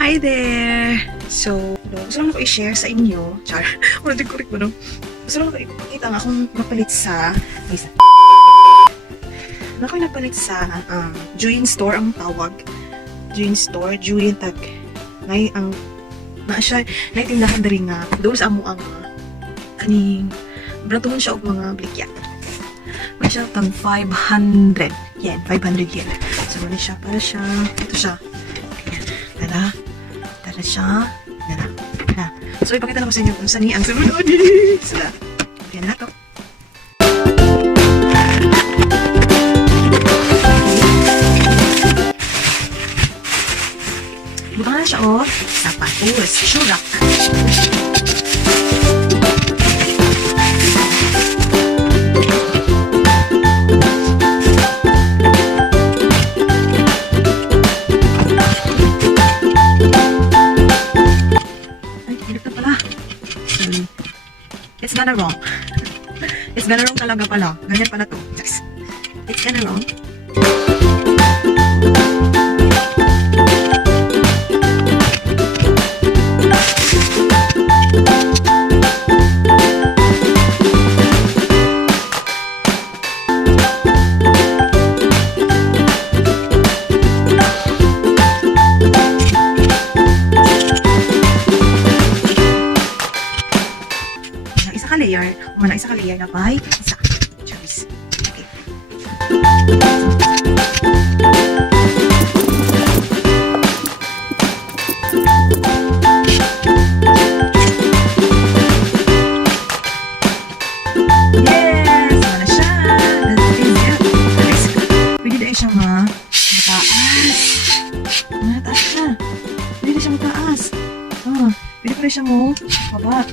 Hi there! So, gusto lang ako i-share sa inyo. Char. Wala din correct mo, no? Gusto lang ako ipakita nga akong napalit sa... Ako'y napalit sa Juin Store ang tawag. Juin Store. Juin tag. Ngay ang... siya, naitindahan na rin nga. Doon sa amo ang kaning... Bratuhon siya og mga blikya. May siya tag 500 yen. 500 yen. So, ano siya? Para siya... Ito siya. Tara. Tara siya. Tara. So, ipakita na ko sa inyo kung saan ang sunod. Sila. Yan na to. Buka na siya, oh. Sapatos. Shurak. It's gonna wrong. It's gonna wrong talaga pala. Ganyan pala to. Yes. It's gonna wrong. Layer, umana isa ka layer na by isa. Choice. Okay. Yes! Umana siya. That's it. Pwede na siya mataas. Mataas siya. Pwede na siya mataas. Pwede pa rin siya mo baba.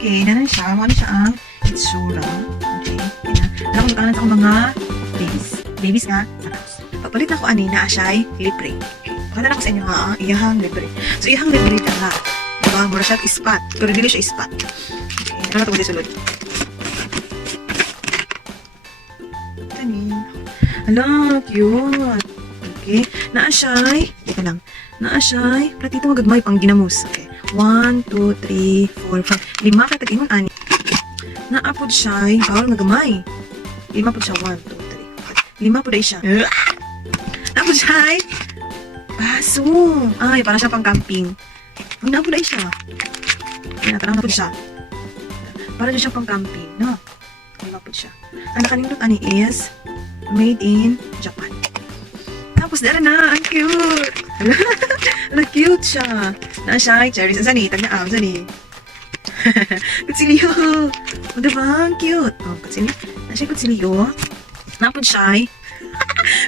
Okay, na siya. Ano siya ang itsura. Okay. Alam ko kanan sa mga babies. Babies nga, sakas. Papalit na ko ani na siya'y libre. Okay. Pakita na ko sa inyo ha, iyahang libre. So, iyahang libre ka na. Diba? Mura siya ispat. Pero dili siya ispat. Okay. Ano na ito ko sulod. Tanin. Ala, cute. Okay. Naa siya'y, teka lang. Naa siya'y, platito magagmay pang ginamos. Okay. 1, 2, 3, 4, 5. 5 ka tag-ingon ani. Naapod siya, bawal nga gamay. 5 po siya, 1, 2, 3, 4. 5 po dahil siya. Naapod siya, baso. Ay, para siya pang camping. Naapod dahil siya. Natarang na po siya. Para siya pang camping, no? 5 po siya. Ang nakanindot ani is made in Japan. Tapos dala na, ang cute. Ang cute siya. Na siya, cherries. Saan ni? Tag na saan ni? Kutsilyo. O, diba? Ang cute. O, kutsilyo. Na siya kutsilyo. Napod siya.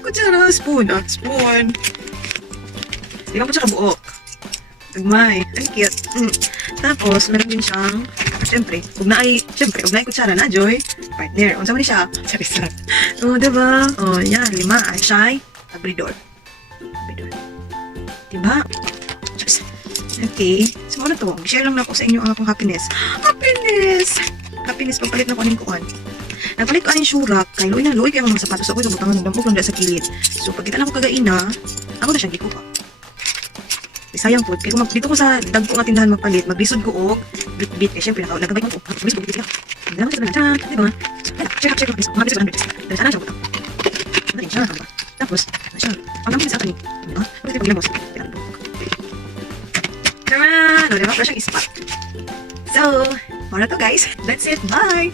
Kutsara, spoon. Spoon. Di ba po siya kabuok? Tagmay. Ang cute. Tapos, meron din siyang, syempre, ugnay kutsara na, Joy. Partner. Unsa mo ni siya? Sarap. O, diba? O, yan. 5. Ang siya, abridor. Diba? Okay. So, ano to? Share lang na ako sa inyo ang akong happiness. Happiness, pagpalit na ko aning kuhan. Nagpalit ko aning syurak. Kay luoy kayo mga sapatos. Ako yung butangan ng dampok lang sa kilid. So, pag kita lang ako kagaina, ako na siyang gikuha. Sayang po. Kaya kung dito ko sa dagpo nga tindahan magpalit, maglisod ko og bit-bit. Kaya syempre, nagkabay ko. Maglisod ko bit-bit ka. Hindi naman siya na. Diba? Check up. Mga bisod 100. Dahil sana siya butang. Ano rin siya? Tapos, ano siya? Ang namin sa akin. Diba? Pwede ko ginamos. Tara! No, diba? Parang siyang ispat. So, para to guys. That's it. Bye!